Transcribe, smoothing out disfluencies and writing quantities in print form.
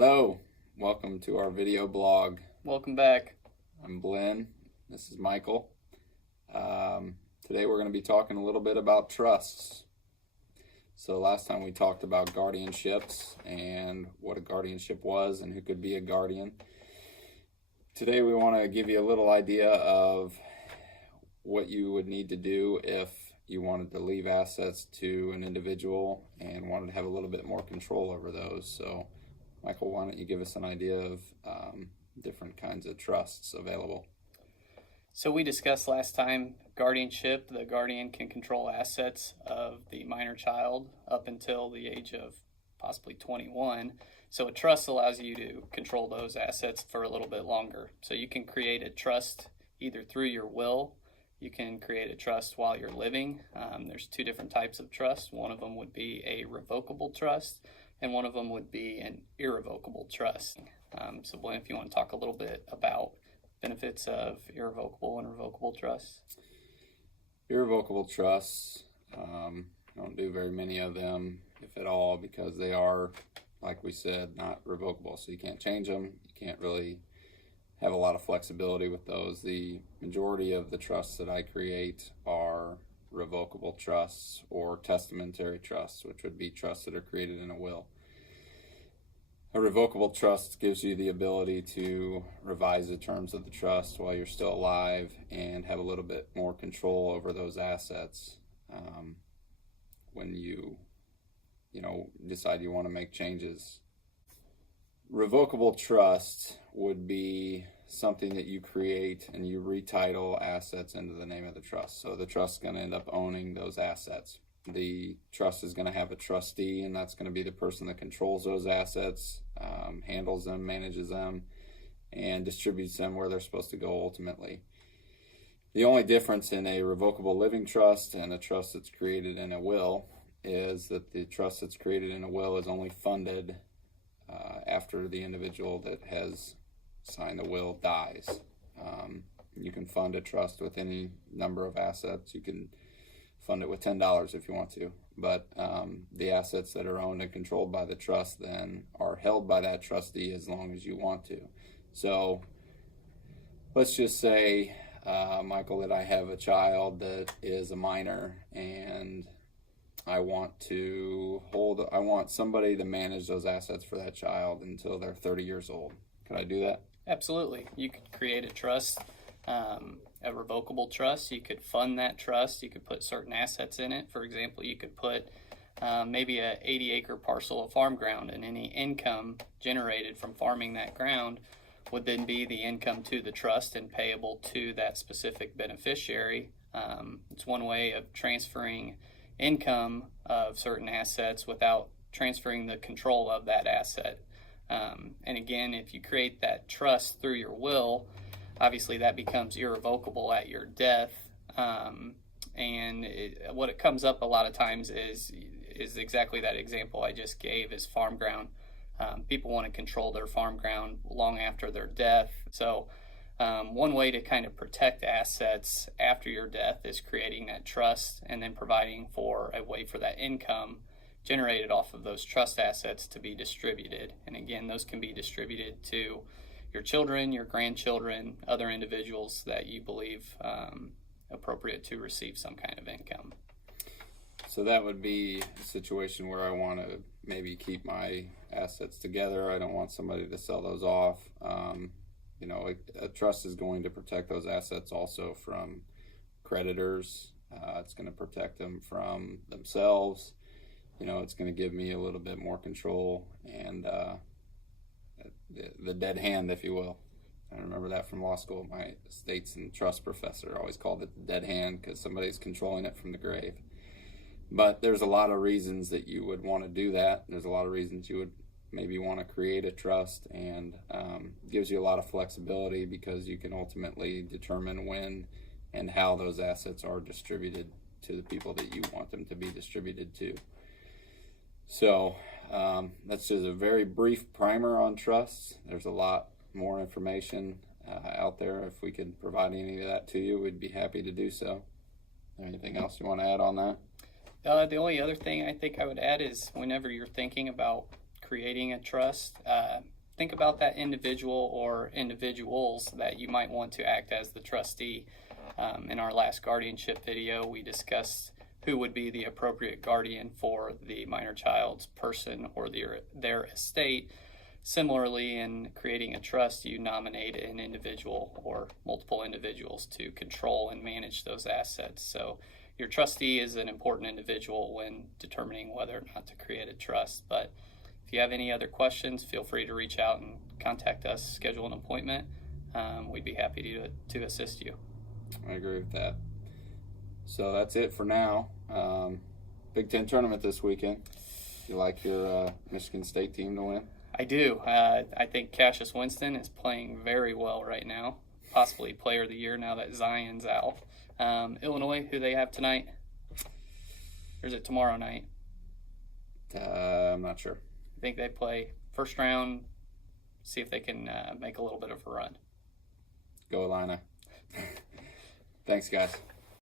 Hello, welcome to our video blog. Welcome back. I'm Glenn. This is Michael. Today we're going to be talking a little bit about trusts. So last time we talked about guardianships and what a guardianship was and who could be a guardian. Today we want to give you a little idea of what you would need to do if you wanted to leave assets to an individual and wanted to have a little bit more control over those. So Michael, why don't you give us an idea of different kinds of trusts available? So we discussed last time guardianship. The guardian can control assets of the minor child up until the age of possibly 21. So a trust allows you to control those assets for a little bit longer. So you can create a trust either through your will. You can create a trust while you're living. There's two different types of trust. One of them would be a revocable trust, and one of them would be an irrevocable trust. So Blaine, if you want to talk a little bit about benefits of irrevocable and revocable trusts. Irrevocable trusts, don't do very many of them, if at all, because they are, like we said, not revocable. So you can't change them. You can't really have a lot of flexibility with those. The majority of the trusts that I create are revocable trusts or testamentary trusts, which would be trusts that are created in a will. A revocable trust gives you the ability to revise the terms of the trust while you're still alive and have a little bit more control over those assets when you decide you want to make changes. Revocable trust would be something that you create and you retitle assets into the name of the trust. So the trust is going to end up owning those assets. The trust is going to have a trustee, and that's going to be the person that controls those assets, handles them, manages them, and distributes them where they're supposed to go ultimately. The only difference in a revocable living trust and a trust that's created in a will is that the trust that's created in a will is only funded after the individual that has signed the will dies. You can fund a trust with any number of assets. You can fund it with $10 if you want to, but the assets that are owned and controlled by the trust then are held by that trustee as long as you want to. So let's just say, Michael, that I have a child that is a minor and I want somebody to manage those assets for that child until they're 30 years old. Could I do that? Absolutely. You could create a trust, a revocable trust. You could fund that trust. You could put certain assets in it. For example, you could put maybe a 80-acre parcel of farm ground, and any income generated from farming that ground would then be the income to the trust and payable to that specific beneficiary. It's one way of transferring income of certain assets without transferring the control of that asset. And again, if you create that trust through your will, obviously that becomes irrevocable at your death. What it comes up a lot of times is exactly that example I just gave, is farm ground. People want to control their farm ground long after their death. So one way to kind of protect assets after your death is creating that trust and then providing for a way for that income generated off of those trust assets to be distributed. And again, those can be distributed to your children, your grandchildren, other individuals that you believe appropriate to receive some kind of income. So that would be a situation where I want to maybe keep my assets together. I don't want somebody to sell those off. A trust is going to protect those assets also from creditors. It's going to protect them from themselves. It's going to give me a little bit more control and the dead hand, if you will. I remember that from law school. My estates and trust professor always called it the dead hand because somebody's controlling it from the grave. But there's a lot of reasons that you would want to do that. There's a lot of reasons you would maybe want to create a trust, and gives you a lot of flexibility because you can ultimately determine when and how those assets are distributed to the people that you want them to be distributed to. So that's just a very brief primer on trusts. There's a lot more information out there. If we could provide any of that to you, we'd be happy to do so. Anything else you want to add on that? The only other thing I think I would add is whenever you're thinking about creating a trust, think about that individual or individuals that you might want to act as the trustee. In our last guardianship video, we discussed who would be the appropriate guardian for the minor child's person or their estate. Similarly, in creating a trust, you nominate an individual or multiple individuals to control and manage those assets. So your trustee is an important individual when determining whether or not to create a trust. But if you have any other questions, feel free to reach out and contact us, schedule an appointment. We'd be happy to assist you. I agree with that. So that's it for now. Big Ten tournament this weekend. You like your Michigan State team to win? I do. I think Cassius Winston is playing very well right now. Possibly player of the year now that Zion's out. Illinois, who they have tonight? Or is it tomorrow night? I'm not sure. I think they play first round. See if they can make a little bit of a run. Go Illini. Thanks, guys.